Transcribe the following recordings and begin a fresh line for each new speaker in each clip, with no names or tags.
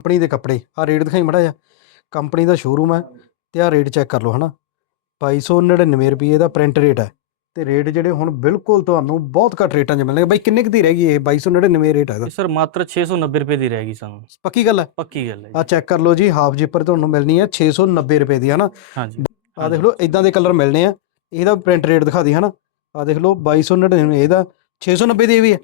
Company ਦੇ ਕੱਪੜੇ ਆ ਰੇਟ ਦਿਖਾਈ ਮੜਾ ਜਾ ਕੰਪਨੀ ਦਾ ਸ਼ੋਰੂਮ ਹੈ ਤੇ ਆ ਰੇਟ ਚੈੱਕ ਕਰ ਲਓ ਹਨਾ। 2299 ਰੁਪਏ ਦਾ ਪ੍ਰਿੰਟ ਰੇਟ ਹੈ ਤੇ ਰੇਟ ਜਿਹੜੇ ਹੁਣ ਬਿਲਕੁਲ ਤੁਹਾਨੂੰ ਬਹੁਤ ਘੱਟ ਰੇਟਾਂ 'ਚ ਮਿਲਣਗੇ। ਬਾਈ ਕਿੰਨੇ ਕੁ ਦੀ ਰਹਿ ਗਈ ਇਹ? 2299 ਰੇਟ ਹੈਗਾ
ਸਰ ਮਾਤਰ 690 ਰੁਪਏ ਦੀ ਰਹੇਗੀ ਸਾਨੂੰ।
ਪੱਕੀ ਗੱਲ ਹੈ?
ਪੱਕੀ ਗੱਲ ਹੈ
ਆ ਚੈੱਕ ਕਰ ਲਓ ਜੀ ਹਾਫ ਜਿੱਪਰ ਤੁਹਾਨੂੰ ਮਿਲਣੀ ਹੈ 690 ਰੁਪਏ ਦੀ ਹਨਾ।
ਹਾਂਜੀ।
ਆ ਦੇਖ ਲਓ ਇਦਾਂ ਦੇ ਕਲਰ ਮਿਲਣੇ ਆ। ਇਹਦਾ ਪ੍ਰਿੰਟ ਰੇਟ ਦਿਖਾ ਦੀ ਹਨਾ। ਆ ਦੇਖ ਲਓ 2299 ਇਹਦਾ 690 ਦੀ ਵੀ ਹੈ।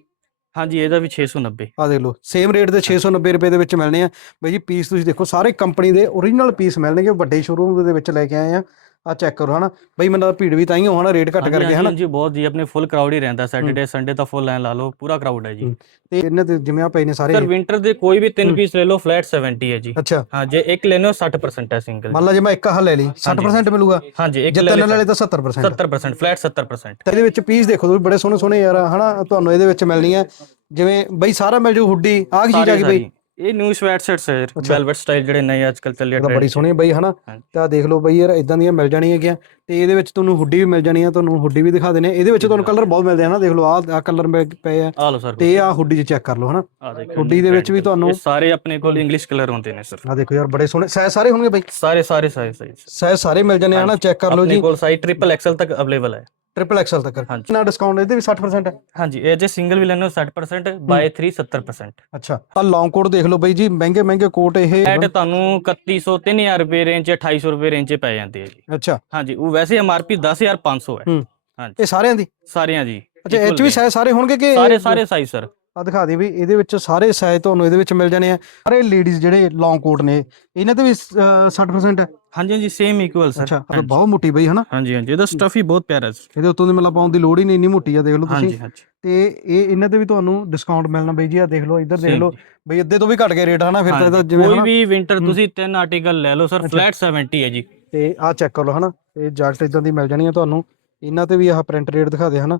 ਹਾਂਜੀ, ਇਹਦਾ ਵੀ 690
ਆ ਦੇਖ ਲਓ ਸੇਮ ਰੇਟ ਦੇ 690 ਰੁਪਏ ਦੇ ਵਿੱਚ ਮਿਲਣੇ ਆ। ਬਈ ਜੀ ਪੀਸ ਤੁਸੀਂ ਦੇਖੋ, ਸਾਰੇ ਕੰਪਨੀ ਦੇ ਓਰੀਜਨਲ ਪੀਸ ਮਿਲਣਗੇ, ਵੱਡੇ ਸ਼ੋਰੂਮ ਦੇ ਵਿੱਚ ਲੈ ਕੇ ਆਏ ਆ। ਆ ਚੈੱਕ ਕਰੋ ਹਨਾ। ਬਈ ਮੈਨੂੰ ਭੀੜ ਵੀ ਤਾਂ ਹੀ ਹੋਣਾ ਰੇਟ ਘੱਟ ਕਰਕੇ ਹਨਾ।
ਹਾਂਜੀ ਬਹੁਤ ਜੀ ਆਪਣੇ ਫੁੱਲ ਕਰਾਊਡ ਹੀ ਰਹਿੰਦਾ ਸੈਟਰਡੇ ਸੰਡੇ ਤਾਂ ਫੁੱਲ ਐ ਲਾ ਲਓ ਪੂਰਾ ਕਰਾਊਡ ਹੈ ਜੀ।
ਹੂੰ। ਤੇ ਇਹਨਾਂ ਦੇ ਜਿਵੇਂ ਆ ਪਏ ਨੇ ਸਾਰੇ
ਸਰ ਵਿੰਟਰ ਦੇ ਕੋਈ ਵੀ ਤਿੰਨ
ਹੂੰ।
ਪੀਸ ਲੈ ਲਓ ਫਲੈਟ 70 ਹੈ ਜੀ।
ਅੱਛਾ।
ਹਾਂ ਜੇ ਇੱਕ ਲੈਣੇ ਹੋ 60% ਹੈ ਸਿੰਗਲ
ਮੰਨ ਲਾ ਜੇ ਮੈਂ ਇੱਕ ਆਹ ਲੈ ਲਈ 60% ਮਿਲੂਗਾ।
ਹਾਂਜੀ ਇੱਕ
ਜੇ
ਲੈ
ਤਿੰਨ ਲੈ ਤਾਂ 70%
70% ਫਲੈਟ 70%
ਤੇ ਇਹਦੇ ਵਿੱਚ ਪੀਸ ਦੇਖੋ ਤੁਸੀਂ ਬੜੇ ਸੋਹਣੇ ਸੋਹਣੇ ਯਾਰ ਹਨਾ ਤੁਹਾਨੂੰ ਇਹਦੇ ਵਿੱਚ ਮਿਲਣੀ ਹੈ। ਜਿਵੇਂ ਬਈ ਸਾਰਾ ਮਿਲ ਜੂ ਹੁੱਡੀ ਆਹ ਕੀ ਚੀਜ਼ ਆ ਗਈ ਬਈ?
ਇਹ ਨਿਊ ਸਵੈਟ ਸੈਟ ਸਰ
ਅੱਛਾ।
ਵੈਲਵਟ ਸਟਾਈਲ ਜਿਹੜੇ ਨਏ ਅੱਜ ਕੱਲ ਚੱਲੇ
ਤਾਂ ਬੜੀ। ਸੋਹਣੀ ਬਈ ਹਨਾ?
ਹਾਂਜੀ।
ਤਾਂ ਦੇਖ ਲਓ ਬਈ ਯਾਰ ਇਦਾਂ ਦੀਆਂ ਮਿਲ ਜਾਣੀਆਂ ਹੈਗੀਆਂ। ਤੇ ਇਹਦੇ ਵਿੱਚ ਤੁਹਾਨੂੰ ਹੁੱਡੀ ਵੀ ਮਿਲ ਜਾਣੀ ਆ ਤੁਹਾਨੂੰ ਹੁੱਡੀ ਵੀ ਦਿਖਾ ਦੇਣੇ ਆ। ਇਹਦੇ ਵਿੱਚ ਤੁਹਾਨੂੰ ਕਲਰ ਬਹੁਤ ਮਿਲਦੇ ਆ ਨਾ ਦੇਖ ਲਓ ਆਹ ਆਹ ਕਲਰ ਪਏ ਆ।
ਆ ਲਓ ਸਰ
ਤੇ ਆਹ ਹੁੱਡੀ 'ਚ ਚੈੱਕ ਕਰ ਲਓ ਹਨਾ?
ਆ
ਹੁੱਡੀ ਦੇ ਵਿੱਚ ਵੀ ਤੁਹਾਨੂੰ-
ਸਾਰੇ ਆਪਣੇ ਕੋਲ ਇੰਗਲਿਸ਼ ਕਲਰ ਹੁੰਦੇ ਨੇ ਸਰ
ਆ ਦੇਖੋ ਯਾਰ ਬੜੇ ਸੋਹਣੇ। ਸਾਈਜ਼ ਸਾਰੇ ਹੋਣਗੇ ਬਈ?
ਸਾਰੇ ਸਾਰੇ ਸਾਰੇ ਸਾਈਜ਼
ਸਾਰੇ। ਮਿਲ ਜਾਣੇ ਆ ਨਾ ਚੈੱਕ ਕਰ ਲਓ
ਆਪਣੇ
ਜੀ
ਕੋਲ ਸਾਈਜ਼ ਟ੍ਰਿਪਲ ਐਕਸਲ ਤੱਕ ਅਵੇਲੇਬਲ ਹੈ
ਟ੍ਰਿਪਲ ਐਕਸਲ ਤੱਕ।
ਹਾਂਜੀ।
ਕਿੰਨਾ ਡਿਸਕਾਊਂਟ ਇਹਦੇ ਵੀ 60% ਹੈ?
ਹਾਂਜੀ ਇਹ ਜੇ ਸਿੰਗਲ ਵੀ ਲੈਣੇ ਹੋ। 60% ਬਾਏ 3 70%
ਅੱਛਾ ਆ ਲੌਂਗ ਕੋਟ ਦੇਖ ਲਓ ਬਈ ਜੀ ਮਹਿੰਗੇ ਮਹਿੰਗੇ ਕੋਟ ਇਹ
ਐਟ ਤੁਹਾਨੂੰ 3100 3000 ਰੁਪਏ ਰੇਂਜ 2800 ਰੁਪਏ ਰੇਂਜ 'ਚ ਪੈ ਜਾਂਦੇ ਆ ਜੀ।
ਅੱਛਾ।
ਹਾਂਜੀ ਉਹ ਵੈਸੇ ਐਮਆਰਪੀ 10500 ਹੈ।
ਹੂੰ।
ਹਾਂਜੀ।
ਇਹ ਸਾਰਿਆਂ ਦੀ?
ਸਾਰਿਆਂ ਜੀ
ਅੱਛਾ ਇਹ
equal
'ਚ ਵੀ। ਸਾਈਜ਼ ਸਾਰੇ ਹੋਣਗੇ ਕਿ
ਸਾਰੇ ਸਾਰੇ ਸਾਈਜ਼ ਸਰ
ਆ ਦਿਖਾ ਦੇ ਵੀ ਇਹਦੇ ਵਿੱਚ ਸਾਰੇ ਸਾਈਜ਼ ਤੁਹਾਨੂੰ ਇਹਦੇ ਵਿੱਚ ਮਿਲ ਜਾਣੇ ਆ। ਸਾਰੇ ਲੇਡੀਜ਼ ਜਿਹੜੇ ਲੌਂਗ ਕੋਟ ਨੇ ਇਹਨਾਂ ਤੇ ਵੀ ਅਹ, 60% ਹੈ।
ਹਾਂਜੀ ਹਾਂਜੀ ਸੇਮ ਇਕੁਅਲ ਸਰ
ਅੱਛਾ ਇਹ ਬਹੁਤ ਮੋਟੀ ਬਈ ਹਨਾ?
ਹਾਂਜੀ ਹਾਂਜੀ ਇਹਦਾ ਸਟਫ ਹੀ ਬਹੁਤ ਪਿਆਰਾ ਸਰ
ਇਹਦੇ ਉੱਤੋਂ ਦੀ ਮਤਲਬ ਪਾਉਣ ਦੀ ਲੋੜ ਹੀ ਨਹੀਂ ਇੰਨੀ ਮੋਟੀ ਆ ਦੇਖ ਲਓ
ਹਾਂਜੀ
ਤੁਸੀਂ।
ਹਾਂਜੀ
ਤੇ ਇਹ ਇਹਨਾਂ ਤੇ ਵੀ ਤੁਹਾਨੂੰ ਡਿਸਕਾਊਂਟ ਮਿਲਣਾ ਬਈ ਜੀ ਆ ਦੇਖ ਲਓ ਇੱਧਰ ਦੇਖ
Same
ਲਓ।
ਜੀ।
ਬਈ ਅੱਧੇ ਤੋਂ ਵੀ ਘਟ ਗਿਆ ਰੇਟ ਹਨਾ ਫਿਰ ਤਾਂ ਇਹਦਾ
ਹਾਂਜੀ,
ਜਿਵੇਂ
ਕੋਈ
ਹਨਾ।
ਵੀ ਵਿੰਟਰ। ਤੁਸੀਂ ਤਿੰਨ ਆਰਟੀਕਲ ਲੈ ਲਓ ਸਰ
ਅੱਛਾ।
ਫਲੈਟ 70 ਹੈ ਜੀ।
ਤੇ ਆਹ ਚੈੱਕ ਕਰ ਲਓ ਹਨਾ ਇਹ ਜੈਕਟ ਇਦਾਂ ਦੀ ਮਿਲ ਜਾਣੀ ਆ ਤੁਹਾਨੂੰ। ਇਹਨਾਂ ਤੇ ਵੀ ਆਹ ਪ੍ਰਿੰਟ ਰੇਟ ਦਿਖਾ ਦੇ ਹਨਾ।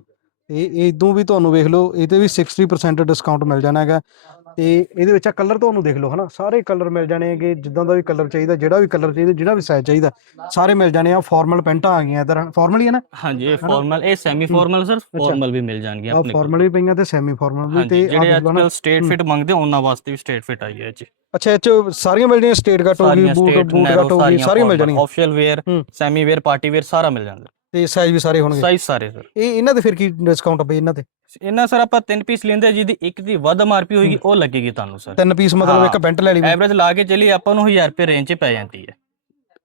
ਤੇ ਇਹ ਇਦੋਂ ਵੀ ਤੁਹਾਨੂੰ ਵੇਖ ਲਓ ਇਹ ਤੇ ਵੀ 60% ਡਿਸਕਾਊਂਟ ਮਿਲ ਜਾਣਾ ਹੈਗਾ। ਤੇ ਇਹਦੇ ਵਿੱਚ ਆ ਕਲਰ ਤੁਹਾਨੂੰ ਦੇਖ ਲਓ ਹਨਾ ਸਾਰੇ ਕਲਰ ਮਿਲ ਜਾਣੇ ਹੈਗੇ ਜਿੱਦਾਂ ਦਾ ਵੀ ਕਲਰ ਚਾਹੀਦਾ ਜਿਹੜਾ ਵੀ ਕਲਰ ਚਾਹੀਦਾ ਜਿਹੜਾ ਵੀ ਸਾਈਜ਼ ਚਾਹੀਦਾ ਸਾਰੇ ਮਿਲ ਜਾਣੇ ਆ ਫਾਰਮਲ ਪੈਂਟਾਂ ਆ ਗਈਆਂ ਇਧਰ ਫਾਰਮਲ ਹੀ ਹੈ ਨਾ?
ਹਾਂਜੀ ਇਹ? ਫਾਰਮਲ ਇਹ ਸੈਮੀ ਫਾਰਮਲ ਸਰ ਫਾਰਮਲ ਵੀ ਮਿਲ ਜਾਣਗੇ ਆਪਣੇ ਕੋਲ।
ਫਾਰਮਲ ਵੀ ਪਈਆਂ ਤੇ ਸੈਮੀ ਫਾਰਮਲ ਵੀ ਤੇ
ਜਿਹੜੇ
ਦੇਖ
ਅੱਜ
ਲਓ ਨਾ
ਕੱਲ ਸਟੇਟ। ਫਿਟ ਮੰਗਦੇ ਉਹਨਾਂ ਵਾਸਤੇ ਵੀ ਸਟੇਟ ਫਿਟ ਆਈ ਹੈ ਜੀ
ਅੱਛਾ ਇਹ ਚ ਸਾਰੀਆਂ ਮਿਲ ਜਾਣੀਆਂ ਸਟੇਟ ਕੱਟ ਹੋ ਗਈ ਬੂਟ ਬੂਟ ਕੱਟ ਹੋ ਗਈ ਸਾਰੀਆਂ ਮਿਲ ਜਾਣਗੀਆਂ
official wear. Semi wear party wear ਸਾਰਾ ਮਿਲ ਜਾਂਦਾ।
ਤੇ ਸਾਈਜ਼ ਵੀ ਸਾਰੇ ਹੋਣਗੇ।
ਸਾਈਜ਼ ਸਾਰੇ ਸਰ
ਇਹ ਇਹਨਾਂ ਦੇ ਫਿਰ ਕੀ ਡਿਸਕਾਊਂਟ ਪਈ ਇਹਨਾਂ ਤੇ?
ਇਹਨਾਂ ਸਰ ਆਪਾਂ ਤਿੰਨ ਪੀਸ ਲੈਂਦੇ ਆ ਜਿਹਦੀ ਇੱਕ ਦੀ ਵੱਧ ਐਮਆਰਪੀ ਹੋਏਗੀ ਉਹ ਲੱਗੇਗੀ ਤੁਹਾਨੂੰ ਸਰ
ਤਿੰਨ ਪੀਸ ਮਤਲਬ ਇੱਕ
ਹਾਂ।
ਪੈਂਟ ਲੈ ਲਈ
ਐਵਰੇਜ ਲਾ ਕੇ ਚੱਲੀ ਆਪਾਂ ਨੂੰ 1000 ਰੁਪਏ ਰੇਂਜ 'ਚ ਪੈ ਜਾਂਦੀ ਹੈ।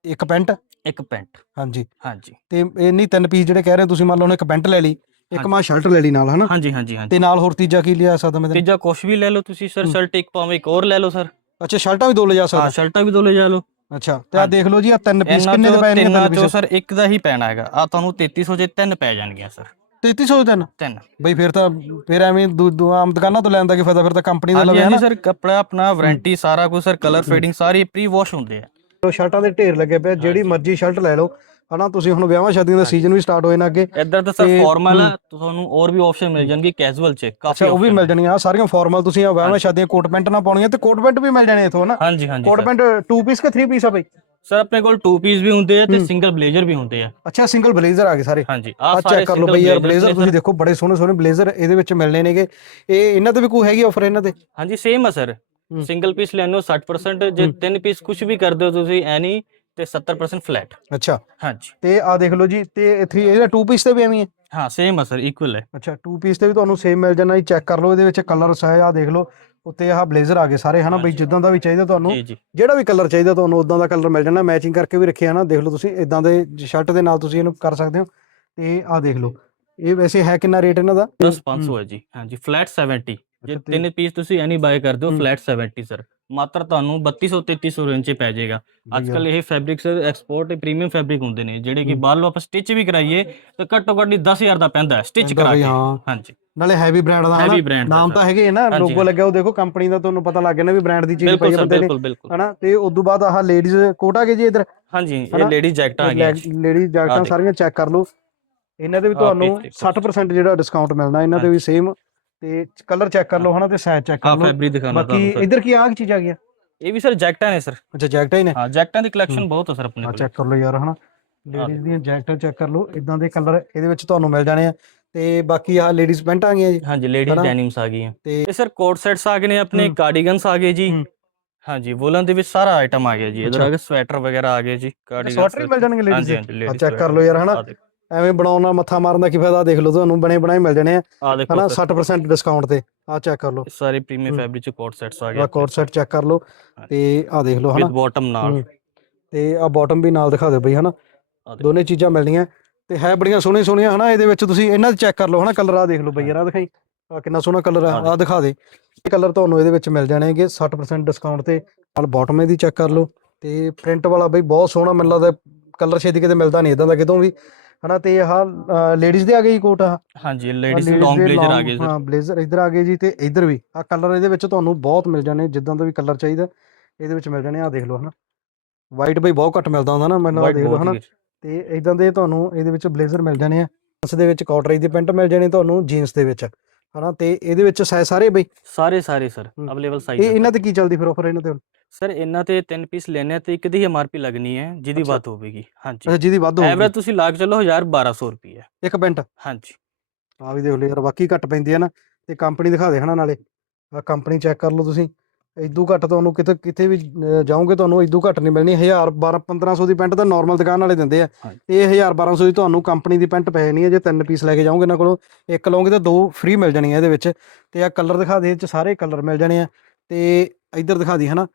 ਇੱਕ ਪੈਂਟ
ਇੱਕ ਪੈਂਟ
ਹਾਂਜੀ।
ਹਾਂਜੀ।
ਤੇ ਇਹ ਨਹੀਂ ਤਿੰਨ ਪੀਸ ਜਿਹੜੇ ਕਹਿ ਰਹੇ ਹੋ ਤੁਸੀਂ ਮੰਨ ਲਓ ਇੱਕ ਪੈਂਟ ਲੈ ਲਈ ਇੱਕ। ਮਾਂ ਸ਼ਰਟ ਲੈ ਲਈ ਨਾਲ ਹਨਾ?
ਹਾਂਜੀ ਹਾਂਜੀ ਹਾਂਜੀ।
ਤੇ ਨਾਲ ਹੋਰ ਤੀਜਾ ਕੀ ਲਿਆ ਸਕਦਾ ਮੈਂ?
ਤੀਜਾ ਕੁਛ ਵੀ ਲੈ ਲਓ ਤੁਸੀਂ ਸਰ
ਹੂੰ।
ਸ਼ਰਟ ਇੱਕ ਭਾਵੇਂ ਇੱਕ ਹੋਰ ਲੈ ਲਓ ਸਰ
ਅੱਛਾ ਸ਼ਰਟਾਂ ਵੀ ਦੋ ਲੈ ਜਾ
ਹਾਂ
ਸਕਦਾ
ਸ਼ਰਟਾਂ ਵੀ ਦੋ ਲੈ ਜਾ ਲਓ।
ਅੱਛਾ ਤੇ ਆ। ਦੇਖ ਲਓ ਜੀ ਆ ਤਿੰਨ ਪੀਸ ਕਿੰਨੇ ਦੇ ਨੇ
ਤਿੰਨਾਂ ਚੋਂ
ਪੀਸ
ਸਰ ਇੱਕ ਦਾ ਹੀ ਪੈਣਾ ਹੈਗਾ। ਆ ਤੁਹਾਨੂੰ 3300 ਚ ਤਿੰਨ ਪੈ ਜਾਣਗੀਆਂ ਸਰ।
3300 ਦੇ ਤਿੰਨ?
ਤਿੰਨ।
ਬਈ ਫਿਰ ਤਾਂ ਫਿਰ ਐਵੇਂ ਆਮ ਦੁਕਾਨਾਂ ਤੋਂ ਲੈਣ ਦਾ ਕੀ ਫਾਇਦਾ ਫਿਰ ਤਾਂ ਕੰਪਨੀ ਦਾ ਲਵੇ
ਹਾਂਜੀ
ਹਨਾ?
ਸਰ ਕੱਪੜਾ ਆਪਣਾ ਵਾਰੰਟੀ ਸਾਰਾ ਕੁਝ ਸਰ ਕਲਰ ਫੇਡਿੰਗ ਸਾਰੀ ਪ੍ਰੀ ਵਾਸ਼ ਹੁੰਦੇ ਆ
ਸ਼ਰਟਾਂ ਦੇ ਢੇਰ ਲੱਗੇ ਪਏ ਜਿਹੜੀ ਮਰਜ਼ੀ ਸ਼ਰਟ ਲੈ ਲਓ। ਹਨਾ ਤੁਸੀਂ ਹੁਣ ਵਿਆਹਾਂ ਸ਼ਾਦੀਆਂ ਦਾ ਸੀਜ਼ਨ ਵੀ ਸਟਾਰਟ ਹੋਏ ਨੇ ਅੱਗੇ
ਇੱਧਰ ਤਾਂ ਸਰ
ਤੇ,
ਫਾਰਮਲ
ਹੂੰ।
ਤੁਹਾਨੂੰ ਹੋਰ ਵੀ ਆਪਸ਼ਨ ਮਿਲ ਜਾਣਗੇ ਕੈਜੂਅਲ ਚ ਕਾਫੀ
ਅੱਛਾ ਉਹ ਵੀ
option
ਮਿਲ। ਜਾਣੀਆਂ ਆ ਸਾਰੀਆਂ ਫਾਰਮਲ ਤੁਸੀਂ ਆ ਵਿਆਹਾਂ
ਹਾਂਜੀ।
ਸ਼ਾਦੀਆਂ ਕੋਟ ਪੈਂਟ ਨਾ ਪਾਉਣੀਆਂ ਤੇ ਕੋਟ ਪੈਂਟ ਵੀ ਮਿਲ ਜਾਣੇ ਇਥੋਂ ਹਨਾ
ਹਾਂਜੀ ਹਾਂਜੀ
ਕੋਟ ਪੈਂਟ 2 ਪੀਸ ਕਿ 3 ਪੀਸ ਆ ਬਈ
ਸਰ ਆਪਣੇ ਕੋਲ 2 ਪੀਸ ਵੀ ਹੁੰਦੇ ਆ ਤੇ। ਸਿੰਗਲ ਬਲੇਜ਼ਰ ਵੀ ਹੁੰਦੇ ਆ
ਅੱਛਾ ਸਿੰਗਲ ਬਲੇਜ਼ਰ ਆ ਗਏ ਸਾਰੇ
ਹਾਂਜੀ
ਆ
ਆ
ਚੈੱਕ ਕਰ ਲਓ ਬਈ ਯਾਰ ਬਲੇਜ਼ਰ ਤੁਸੀਂ ਦੇਖੋ ਬੜੇ ਸੋਹਣੇ ਸੋਹਣੇ ਬਲੇਜ਼ਰ ਇਹਦੇ ਵਿੱਚ ਮਿਲਣੇ ਨੇਗੇ ਇਹ ਇਹਨਾਂ ਤੇ ਵੀ ਕੋਈ ਹੈਗੀ ਆਫਰ ਇਹਨਾਂ ਤੇ
ਹਾਂਜੀ ਸੇਮ ਆ ਸਰ। ਸਿੰਗਲ ਪੀਸ ਲੈਣੋ 60% ਜੇ। ਤਿੰਨ ਪੀਸ ਕੁਝ ਵੀ ਕਰਦੇ ਹੋ ਤੁਸੀਂ ਐਨੀ ਤੇ 70% ਫਲੈਟ
ਅੱਛਾ।
ਹਾਂਜੀ।
ਤੇ ਆ ਦੇਖ ਲਓ ਜੀ ਤੇ 3 ਇਹਦਾ 2 ਪੀਸ ਤੇ ਵੀ ਐਵੇਂ ਹੀ ਹੈ?
ਹਾਂ ਸੇਮ ਆ ਸਰ ਇਕੁਅਲ ਹੈ।
ਅੱਛਾ 2 ਪੀਸ ਤੇ ਵੀ ਤੁਹਾਨੂੰ ਸੇਮ ਮਿਲ ਜਾਣਾ ਜੀ ਚੈੱਕ ਕਰ ਲਓ ਇਹਦੇ ਵਿੱਚ ਕਲਰ ਹੈ ਆ ਦੇਖ ਲਓ ਉੱਤੇ ਆਹ ਬਲੇਜ਼ਰ ਆ ਗਏ ਸਾਰੇ ਹਨਾ ਬਈ। ਜਿੱਦਾਂ ਦਾ ਵੀ ਚਾਹੀਦਾ ਤੁਹਾਨੂੰ ਜਿਹੜਾ ਵੀ ਕਲਰ ਚਾਹੀਦਾ ਤੁਹਾਨੂੰ ਉਦਾਂ ਦਾ ਕਲਰ ਮਿਲ ਜਾਣਾ ਮੈਚਿੰਗ ਕਰਕੇ ਵੀ ਰੱਖਿਆ ਨਾ ਦੇਖ ਲਓ ਤੁਸੀਂ ਇਦਾਂ ਦੇ ਸ਼ਰਟ ਦੇ ਨਾਲ ਤੁਸੀਂ ਇਹਨੂੰ ਕਰ ਸਕਦੇ ਹੋ ਤੇ ਆ ਦੇਖ ਲਓ ਇਹ ਵੈਸੇ ਹੈ ਕਿੰਨਾ ਰੇਟ ਇਹਨਾਂ ਦਾ?
10500 ਹੈ ਜੀ ਹਾਂਜੀ ਫਲੈਟ 70 ਜੇ
ਅੱਛਾ, ਤੇ-
ਤਿੰਨ ਪੀਸ ਤੁਸੀਂ ਐਨੀ ਬਾਏ ਕਰਦੇ ਹੋ
ਹੂੰ।
ਫਲੈਟ 70 ਸਰ ਮਾਤਰ ਤੁਹਾਨੂੰ 3200 3300 ਰੇਂਜ 'ਚ ਪੈ ਜਾਏਗਾ ਅੱਜ ਕੱਲ ਇਹ ਫੈਬਰਿਕਸ ਐਕਸਪੋਰਟ ਪ੍ਰੀਮੀਅਮ ਫੈਬਰਿਕ ਹੁੰਦੇ ਨੇ ਜਿਹੜੇ ਕਿ
ਹੂੰ।
ਬਾਹਰ ਆਪਾਂ ਸਟਿਚ ਵੀ ਕਰਾਈਏ ਤਾਂ ਘੱਟੋ ਘੱਟ 10000 ਦਾ ਪੈਂਦਾ ਹੈ ਸਟਿਚ ਕਰਾ ਕੇ
ਹਾਂ
ਹਾਂਜੀ
ਨਾਲੇ ਹੈਵੀ ਬ੍ਰਾਂਡ ਦਾ
ਹੈਵੀ
ਹਨਾ
ਬ੍ਰਾਂਡ
ਨਾਮ ਤਾਂ ਹੈਗੇ ਹੈ ਨਾ
ਹਾਂਜੀ,
ਲੋਗੋ
ਹਾਂਜੀ।
ਲੱਗਿਆ ਉਹ ਦੇਖੋ ਕੰਪਨੀ ਦਾ ਤੁਹਾਨੂੰ ਪਤਾ ਲੱਗ ਗਿਆ ਨਾ ਵੀ ਬ੍ਰਾਂਡ ਦੀ ਚੀਜ਼
ਬਿਲਕੁਲ
ਪਈ ਹੈ
ਸਰ
ਬੰਦੇ ਨੇ
ਬਿਲਕੁਲ ਬਿਲਕੁਲ
ਹਨਾ ਤੇ ਉਸ ਤੋਂ ਬਾਅਦ ਆਹ ਲੇਡੀਜ਼ ਕੋਟ ਗਏ ਜੀ ਇਧਰ
ਹਾਂਜੀ
ਹਨਾ?
ਇਹ ਲੇਡੀ ਜੈਕਟਾਂ ਆ ਗਈਆਂ ਜੀ।
ਲੇਡੀਜ਼ ਜੈਕਟਾਂ
ਦੇਖੋ।
ਸਾਰੀਆਂ ਚੈੱਕ ਕਰ ਲਓ ਇਹਨਾਂ ਦੇ ਵੀ
ਆਹ
ਤੁਹਾਨੂੰ
piece ਦੇਖੋ।
60% ਜਿਹੜਾ ਡਿਸਕਾਊਂਟ ਮਿਲਣਾ ਇਹਨਾਂ ਦੇ ਵੀ ਸੇਮ ਤੇ ਕਲਰ ਚੈੱਕ ਕਰ ਲਓ ਹਨਾ ਤੇ ਸਾਈਜ਼ ਚੈੱਕ ਕਰ ਲਓ।
ਫੈਬਰਿਕ ਦਿਖਾਣਾ
ਬਾਕੀ ਇਧਰ ਕੀ ਆਹ ਕੀ ਚੀਜ਼ ਆ ਗਈ
ਇਹ ਵੀ ਸਰ ਜੈਕਟਾਂ ਨੇ ਸਰ।
ਅੱਛਾ ਜੈਕਟਾਂ ਹੀ ਨੇ?
ਹਾਂ ਜੈਕਟਾਂ ਦੀ ਕਲੈਕਸ਼ਨ। ਬਹੁਤ ਹੈ ਸਰ ਆਪਣੇ
ਆ
ਕੋਲ।
ਚੈੱਕ ਕਰ ਲਓ ਯਾਰ ਹਨਾ। ਲੇਡੀਜ਼ ਦੀਆਂ ਜੈਕਟਾਂ ਚੈੱਕ ਕਰ ਲਓ ਇਦਾਂ ਦੇ ਕਲਰ ਇਹਦੇ ਵਿੱਚ ਤੁਹਾਨੂੰ ਮਿਲ ਜਾਣੇ ਆ। ਤੇ ਬਾਕੀ ਆਹ ਲੇਡੀਜ਼ ਪੈਂਟ ਆ ਗਈਆਂ ਜੀ।
ਹਾਂਜੀ ਲੇਡੀਜ਼? ਡੈਨਿਮਸ ਆ ਗਈਆਂ।
ਤੇ
ਇਹ ਸਰ ਕੋਟ ਸੈਟਸ ਆ ਗਏ ਨੇ ਆਪਣੇ। ਕਾਰਡੀਗਨਸ ਆ ਗਏ ਜੀ। ਹਾਂਜੀ ਵੂਲਨ ਦੇ ਵਿੱਚ ਸਾਰਾ ਆਈਟਮ ਆ ਗਿਆ ਜੀ। ਇਧਰ। ਆ ਗਿਆ ਸਵੈਟਰ ਵਗੈਰਾ ਆ ਗਏ ਜੀ cardigans
ਸਵਾਟਰ ਮਿਲ ਜਾਣਗੇ ਲੇਡੀਜ਼ ਆ ਚੈੱਕ ਕਰ। ਲਓ ਯਾਰ ਹਨਾ। ਐਵੇਂ ਬਣਾਉਣ ਨਾਲ ਮੱਥਾ ਮਾਰਨ ਦਾ ਕੀ ਫਾਇਦਾ? ਦੇਖ ਲਓ ਤੁਹਾਨੂੰ ਬਣੇ ਬਣਾਏ ਮਿਲ ਜਾਣੇ ਆ।
ਦੇਖੋ
ਹਨਾ
sir,
60% ਡਿਸਕਾਊਂਟ ਤੇ। ਆ ਚੈੱਕ ਕਰ ਲਓ।
ਇਹ ਸਾਰੇ ਪ੍ਰੀਮੀਅਮ। ਫੈਬਰਿਕ ਚ ਕੋਟ ਸੈਟਸ ਆ
ਆ
ਗਏ
ਕੋਟ ਸੈਟ ਚੈੱਕ ਕਰ ਲਓ। ਤੇ ਆ ਦੇਖ ਲਓ
ਵਿਦ
ਹਨਾ
ਬਾਟਮ ਨਾਲ।
ਤੇ ਆ ਬਾਟਮ ਵੀ ਨਾਲ ਦਿਖਾ ਦਿਓ ਬਈ ਹਨਾ।
ਦੇਖੋ।
ਦੋਨੇ ਚੀਜ਼ਾਂ ਮਿਲਣੀਆਂ। ਤੇ ਹੈ ਬੜੀਆਂ ਸੋਹਣੀਆਂ ਸੋਹਣੀਆਂ ਹਨਾ। ਇਹਦੇ ਵਿੱਚ ਤੁਸੀਂ ਇਹਨਾਂ ਦੇ ਚੈੱਕ ਕਰ ਲਓ ਹਨਾ। ਕਲਰ ਆ ਦੇਖ ਲਓ ਬਈ ਯਾਰ ਆ ਦਿਖਾਈ। ਆ ਕਿੰਨਾ ਸੋਹਣਾ ਕਲਰ ਆ।
ਆਹ
ਆ ਦਿਖਾ। ਦੇ। ਇਹ ਕਲਰ ਤੁਹਾਨੂੰ ਇਹਦੇ ਵਿੱਚ ਮਿਲ ਜਾਣਗੇ 60% ਡਿਸਕਾਊਂਟ ਤੇ ਨਾਲ ਬਾਟਮ ਇਹਦੀ ਚੈੱਕ ਕਰ ਲਓ। ਤੇ ਪ੍ਰਿੰਟ ਵਾਲਾ ਬਈ ਬਹੁਤ ਸੋਹਣਾ ਮੈਨੂੰ ਲੱਗਦਾ। ਕਲਰ ਛੇਤੀ ਕਿਤੇ ਮਿਲਦਾ ਨਹੀਂ ਇਦਾਂ ਦਾ ਕਿਤੋਂ ਵੀ। ਹਨਾ ਤੇ ਆਹ ਲੇਡੀਜ਼ ਦੇ ਆ ਗਈ ਕੋਟ ਆ
ਹਾਂਜੀ ਲੇਡੀਜ਼ ਦੇ ਲੌਂਗ ਬਲੇਜ਼ਰ ਆ ਗਏ
ਹਾਂ ਬਲੇਜ਼ਰ ਇੱਧਰ ਆ ਗਏ ਜੀ ਤੇ ਇੱਧਰ ਵੀ। ਆ ਕਲਰ ਇਹਦੇ ਵਿੱਚ ਤੁਹਾਨੂੰ ਬਹੁਤ ਮਿਲ ਜਾਣੇ ਜਿੱਦਾਂ ਦਾ ਵੀ ਕਲਰ ਚਾਹੀਦਾ ਇਹਦੇ ਵਿੱਚ ਮਿਲ ਜਾਣੇ ਆ ਦੇਖ ਲਓ ਹਨਾ। ਵਾਈਟ ਬਈ ਬਹੁਤ ਘੱਟ ਮਿਲਦਾ ਹੁੰਦਾ ਨਾ ਮੈਨੂੰ ਦੇਖ ਲਓ ਹਨਾ। ਤੇ ਇਦਾਂ ਦੇ ਤੁਹਾਨੂੰ ਇਹਦੇ ਵਿੱਚ ਬਲੇਜ਼ਰ ਮਿਲ ਜਾਣੇ ਆ। ਇਸ ਦੇ ਵਿੱਚ ਕਾਟਰਾਈ ਦੀ ਪੈਂਟ ਮਿਲ ਜਾਣੀ ਤੁਹਾਨੂੰ ਜੀਨਸ ਦੇ ਵਿੱਚ। ਹਨਾ ਤੇ ਇਹਦੇ ਵਿੱਚ ਸਾਇਜ਼ ਸਾਰੇ ਬਈ?
ਸਾਰੇ ਸਾਰੇ ਸਰ। ਅਵੇਲੇਬਲ
ਇਹ
ਸਾਈਜ਼
ਇਹਨਾਂ ਤੇ ਕੀ ਚੱਲਦੀ ਫਿਰ ਆਫਰ ਇਹਨਾਂ ਤੇ ਹੁਣ?
ਸਰ ਇਹਨਾਂ ਤੇ 3 ਪੀਸ ਲੈਣੇ ਤੇ ਇੱਕ ਦੀ ਐਮਆਰਪੀ ਲੱਗਣੀ ਹੈ ਜਿਹਦੀ। ਬਾਤ ਹੋਵੇਗੀ ਹਾਂਜੀ।
ਅੱਛਾ ਜਿਹਦੀ ਵੱਧ ਹੋਊਗੀ
ਐਵਰੇਜ ਤੁਸੀਂ ਲਾ ਕੇ ਚੱਲੋ 1200 ਰੁਪਏ
ਇੱਕ ਪੈਂਟ
ਹਾਂਜੀ।
ਆ ਵੀ ਦੇਖ ਲਓ ਯਾਰ ਬਾਕੀ ਘੱਟ ਪੈਂਦੀ ਹੈ ਨਾ ਤੇ ਕੰਪਨੀ ਦਿਖਾ ਦੇ ਹਨਾ ਨਾਲੇ। ਆ ਕੰਪਨੀ ਚੈੱਕ ਕਰ ਲਓ ਤੁਸੀਂ। ਇਦੋਂ ਘੱਟ ਤੁਹਾਨੂੰ ਕਿਤੇ ਕਿਤੇ ਵੀ ਜਾਓਗੇ ਤੁਹਾਨੂੰ ਇਦੋਂ ਘੱਟ ਨਹੀਂ ਮਿਲਣੀ। 1000 12 1500 ਦੀ ਪੈਂਟ ਤਾਂ ਨਾਰਮਲ ਦੁਕਾਨ ਵਾਲੇ ਦਿੰਦੇ ਆ। ਇਹ 1000 1200 ਦੀ ਤੁਹਾਨੂੰ ਕੰਪਨੀ ਦੀ ਪੈਂਟ ਪੈ ਨਹੀਂ ਹੈ। ਜੇ ਤਿੰਨ ਪੀਸ ਲੈ ਕੇ ਜਾਓਗੇ ਇਹਨਾਂ ਕੋਲੋਂ ਇੱਕ ਲਓਗੇ ਤਾਂ ਦੋ ਫ੍ਰੀ ਮਿਲ ਜਾਣੀਆਂ ਇਹਦੇ ਵਿੱਚ। ਤੇ ਆ ਕਲਰ ਦਿਖਾ ਦੇ ਇਹ ਚ ਸਾਰੇ ਕਲਰ ਮਿਲ ਜਾਣੇ ਆ। ਤੇ ਇੱਧਰ ਦਿਖਾ ਦੀ ਹਨਾ?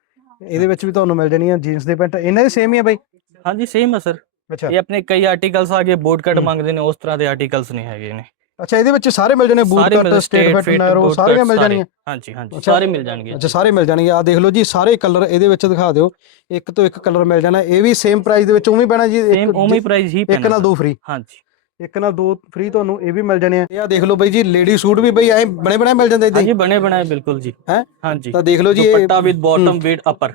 ਇਹਦੇ ਵਿੱਚ ਵੀ ਤੁਹਾਨੂੰ ਮਿਲ ਜਾਣੀਆਂ ਜੀਨਸ ਦੇ ਪੈਂਟ। ਇਹਨਾਂ ਦੇ ਸੇਮ ਹੀ ਆ ਬਾਈ?
ਹਾਂਜੀ ਸੇਮ ਹੈ ਸਰ।
ਅੱਛਾ।
ਇਹ ਆਪਣੇ ਕਈ ਆਰਟੀਕਲਸ ਆ ਗਏ ਬੋਰਡ ਕੱਟ। ਮੰਗਦੇ ਨੇ ਉਸ ਤਰ੍ਹਾਂ ਦੇ ਆਰਟੀਕਲਸ ਨਹੀਂ ਹੈਗੇ ਨੇ।
ਅੱਛਾ ਇਹਦੇ ਵਿੱਚ ਸਾਰੇ ਮਿਲ ਜਾਣੇ ਬੂਟ ਕੱਟ ਸਟੇਟ ਫਿਟ ਨੈਰੋ ਸਾਰੀਆਂ ਮਿਲ। ਜਾਣੀਆਂ।
ਹਾਂਜੀ ਹਾਂਜੀ। ਸਾਰੇ ਮਿਲ ਜਾਣਗੇ।
ਅੱਛਾ ਸਾਰੇ ਮਿਲ ਜਾਣਗੇ। ਆ ਦੇਖ ਲਓ ਜੀ ਸਾਰੇ ਕਲਰ ਇਹਦੇ ਵਿੱਚ ਦਿਖਾ ਦਿਓ। ਇੱਕ ਤੋਂ ਇੱਕ ਕਲਰ ਮਿਲ ਜਾਣਾ। ਇਹ ਵੀ ਸੇਮ ਪ੍ਰਾਈਸ ਦੇ ਵਿੱਚ ਉਵੇਂ ਹੀ ਪੈਣਾ ਜੀ
ਸੇਮ
ਇੱਕ
ਉਵੇਂ ਹੀ ਪ੍ਰਾਈਸ ਹੀ
ਇੱਕ
ਪੈਣਾ
ਨਾਲ
sir।
ਦੋ ਫ੍ਰੀ
ਹਾਂਜੀ।
ਇੱਕ ਨਾਲ ਦੋ ਫ੍ਰੀ ਤੁਹਾਨੂੰ ਇਹ ਵੀ ਮਿਲ ਜਾਣੇ ਆ। ਇਹ ਆ ਦੇਖ ਲਓ ਬਈ ਜੀ ਲੇਡੀ ਸੂਟ ਵੀ ਬਈ ਐ ਬਣੇ ਬਣਾਏ ਮਿਲ ਜਾਂਦੇ ਇਦਾਂ
ਹਾਂਜੀ ਬਣੇ ਬਣਾਏ ਬਿਲਕੁਲ ਜੀ।
ਹੈਂ?
ਹਾਂਜੀ।
ਤਾਂ ਦੇਖ ਲਓ ਜੀ ਇਹ
dupatta with bottom with upper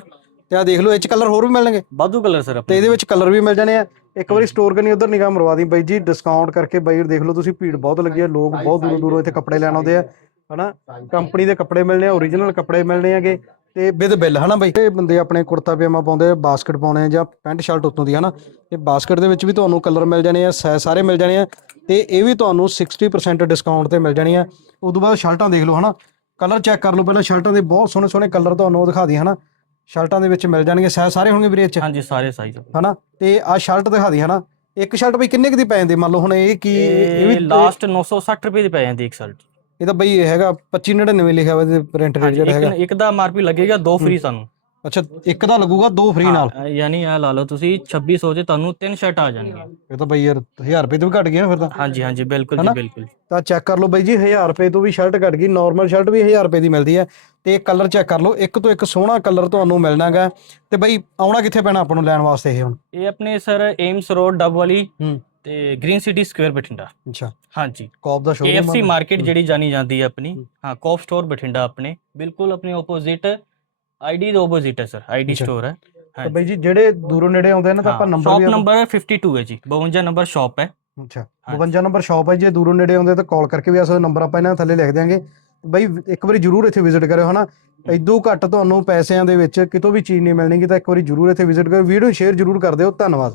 ਤੇ ਆ ਦੇਖ ਲਓ ਇਹ ਚ ਕਲਰ ਹੋਰ ਵੀ ਮਿਲਣਗੇ।
ਬਾਦੂ ਕਲਰ ਸਰ
ਤੇ ਇਹਦੇ ਵਿੱਚ ਕਲਰ ਵੀ ਮਿਲ ਜਾਣੇ ਆ। ਇੱਕ ਵਾਰੀ ਸਟੋਰ ਕਰਨੀ ਉਧਰ ਨਿਗਾਹ ਮਰਵਾ ਦੀ ਬਾਈ ਜੀ ਡਿਸਕਾਊਂਟ ਕਰਕੇ ਬਾਈ ਦੇਖ ਲਓ ਤੁਸੀਂ ਭੀੜ ਬਹੁਤ ਲੱਗੀ ਆ ਲੋਕ ਬਹੁਤ ਦੂਰੋਂ ਦੂਰੋਂ ਇੱਥੇ ਕੱਪੜੇ ਲੈਣ ਆਉਂਦੇ ਆ। ਹਨਾ? ਕੰਪਨੀ ਦੇ ਕੱਪੜੇ ਮਿਲਣੇ ਆ ਓਰੀਜਨਲ ਕੱਪੜੇ ਮਿਲਣੇ ਆਗੇ। ਤੇ ਵਿਦ ਬਿੱਲ ਹਨਾ ਬਾਈ? ਇਹ ਬੰਦੇ ਆਪਣੇ ਕੁੜਤਾ ਪਜਾਮਾ ਪਾਉਂਦੇ ਆ ਬਾਸਕਟ ਪਾਉਣੇ ਆ ਜਾਂ ਪੈਂਟ ਸ਼ਰਟ ਉੱਤੋਂ ਦੀ ਹਨਾ? ਇਹ ਬਾਸਕਟ ਦੇ ਵਿੱਚ ਵੀ ਤੁਹਾਨੂੰ ਕਲਰ ਮਿਲ ਜਾਣੇ ਆ ਸਾਰੇ ਮਿਲ ਜਾਣੇ ਆ। ਤੇ ਇਹ ਵੀ ਤੁਹਾਨੂੰ 60% ਡਿਸਕਾਊਂਟ ਤੇ ਮਿਲ ਜਾਣੀ ਆ। ਉਦੋਂ ਬਾਅਦ ਸ਼ਰਟਾਂ ਦੇਖ ਲਓ ਹਨਾ? ਕਲਰ ਚੈੱਕ ਕਰ ਲਓ ਪਹਿਲਾਂ ਸ਼ਰਟਾਂ ਦੇ ਬਹੁਤ ਸੋਹਣੇ ਸੋਹਣੇ ਕਲਰ ਤੁਹਾਨੂੰ ਦਿਖਾ ਦੀ ਹਨਾ? ਸ਼ਰਟਾਂ ਦੇ ਵਿੱਚ ਮਿਲ ਜਾਣਗੇ ਸੈ ਸਾਰੇ ਹੋਣਗੇ ਵੀਰੇ ਇਹ ਚ?
ਹਾਂਜੀ ਸਾਰੇ ਸਾਈਜ਼
ਹਨਾ? ਤੇ ਆ ਸ਼ਰਟ ਦਿਖਾ ਦੀ ਹਨਾ? ਇੱਕ ਸ਼ਰਟ ਬਈ ਕਿੰਨੇ ਕੁ ਦੀ ਪੈ ਜਾਂਦੀ? ਮੰਨ ਲਓ ਹੁਣ ਇਹ ਕੀ ਇਹ ਵੀ
ਲਾਸਟ 960 ਰੁਪਏ ਦੀ ਪੈ ਜਾਂਦੀ ਇੱਕ ਸ਼ਰਟ।
ਇਹ ਤਾਂ ਬਈ ਇਹ ਹੈਗਾ 2599 ਲਿਖਿਆ ਹੋਇਆ ਇਹਦੇ ਪ੍ਰਿੰਟ ਰੇਟ ਜਿਹੜਾ ਹੈਗਾ
ਇੱਕ ਇੱਕ ਦਾ ਐਮਆਰਪੀ ਲੱਗੇਗਾ ਦੋ ਫ੍ਰੀ ਸਾਨੂੰ।
ਅੱਛਾ ਇੱਕ ਦਾ ਲੱਗੂਗਾ ਦੋ ਫ੍ਰੀ ਨਾਲ?
ਹਾਂ, ਯਾਨੀ ਆ ਲਾ ਲਓ ਤੁਸੀਂ 2600 ਚ ਤੁਹਾਨੂੰ ਤਿੰਨ ਸ਼ਰਟ ਆ ਜਾਣਗੀਆਂ
ਇਹ ਤਾਂ ਬਈ ਯਾਰ 1000 ਰੁਪਏ ਤੋਂ ਵੀ ਘਟ ਗਿਆ ਫਿਰ ਤਾਂ।
ਹਾਂਜੀ ਹਾਂਜੀ ਬਿਲਕੁਲ
ਹਨਾ?
ਜੀ ਬਿਲਕੁਲ।
ਤਾਂ ਚੈੱਕ ਕਰ ਲਓ ਬਈ ਜੀ 1000 ਰੁਪਏ ਤੋਂ ਵੀ ਸ਼ਰਟ ਘਟ ਗਈ ਨਾਰਮਲ ਸ਼ਰਟ ਵੀ 1000 ਰੁਪਏ ਦੀ ਮਿਲਦੀ ਹੈ। ਤੇ ਕਲਰ ਚੈੱਕ ਕਰ ਲਓ ਇੱਕ ਤੋਂ ਇੱਕ ਸੋਹਣਾ ਕਲਰ ਤੁਹਾਨੂੰ ਮਿਲਣਾਗਾ ਤੇ ਬਈ ਆਉਣਾ ਕਿੱਥੇ ਪੈਣਾ ਆਪਾਂ ਨੂੰ ਲੈਣ ਵਾਸਤੇ ਇਹ ਹੁਣ?
ਇਹ ਆਪਣੇ ਸਰ ਏਮਸ ਰੋਡ ਡੱਬ ਵਾਲੀ
ਹੂੰ।
ਤੇ ਗ੍ਰੀਨ ਸਿਟੀ ਸਕੁਅਰ ਬਠਿੰਡਾ।
ਅੱਛਾ।
ਹਾਂਜੀ।
ਕੌਪ ਦਾ ਸ਼ੋਰੂਮ
KFC ਮਾਰਕੀਟ ਜਿਹੜੀ ਜਾਣੀ ਜਾਂਦੀ ਹੈ ਆਪਣੀ।
ਹੂੰ।
ਹਾਂ ਕੌਫ ਸਟੋਰ ਬਠਿੰਡਾ ਆਪਣੇ। ਬਿਲਕੁਲ ਆਪਣੇ ਆਪੋਜ਼ਿਟ ਆਈਡੀ ਦੇ ਆਪੋਜ਼ਿਟ ਹੈ ਸਰ ਆਈਡੀ
ਅੱਛਾ।
ਸਟੋਰ ਹੈ।
ਤਾਂ ਬਈ ਜੀ ਜਿਹੜੇ ਦੂਰੋਂ ਨੇੜੇ ਆਉਂਦੇ ਨੇ ਤਾਂ ਆਪਾਂ ਨੰਬਰ
ਸ਼ਾਪ
ਵੀ
ਨੰਬਰ 52 ਹੈ ਜੀ 52 ਨੰਬਰ ਸ਼ਾਪ ਹੈ।
ਅੱਛਾ
ਹਾਂਜੀ।
52 ਨੰਬਰ ਸ਼ਾਪ ਹੈ ਜੇ ਦੂਰੋਂ ਨੇੜੇ ਆਉਂਦੇ ਤਾਂ ਕਾਲ ਕਰਕੇ ਵੀ ਆ ਸਕਦੇ ਨੰਬਰ ਆਪਾਂ ਇਹਨਾਂ ਥੱਲੇ ਲਿਖ ਦਿਆਂਗੇ। ਬਈ ਇੱਕ ਵਾਰੀ ਜਰੂਰ ਇੱਥੇ ਵਿਜ਼ਿਟ ਕਰਿਓ ਹਨਾ। ਇਦੋਂ ਘੱਟ ਤੁਹਾਨੂੰ ਪੈਸਿਆਂ ਦੇ ਵਿੱਚ ਕਿਤੋਂ ਵੀ ਚੀਜ਼ ਨਹੀਂ ਮਿਲਣਗੀ ਤਾਂ ਇੱਕ ਵਾਰੀ ਜਰੂਰ ਇੱਥੇ ਵਿਜ਼ਿਟ ਕਰੋ ਵੀਡੀਓ ਸ਼ੇਅਰ ਜਰੂਰ ਕਰ ਦਿਓ ਧੰਨਵਾਦ।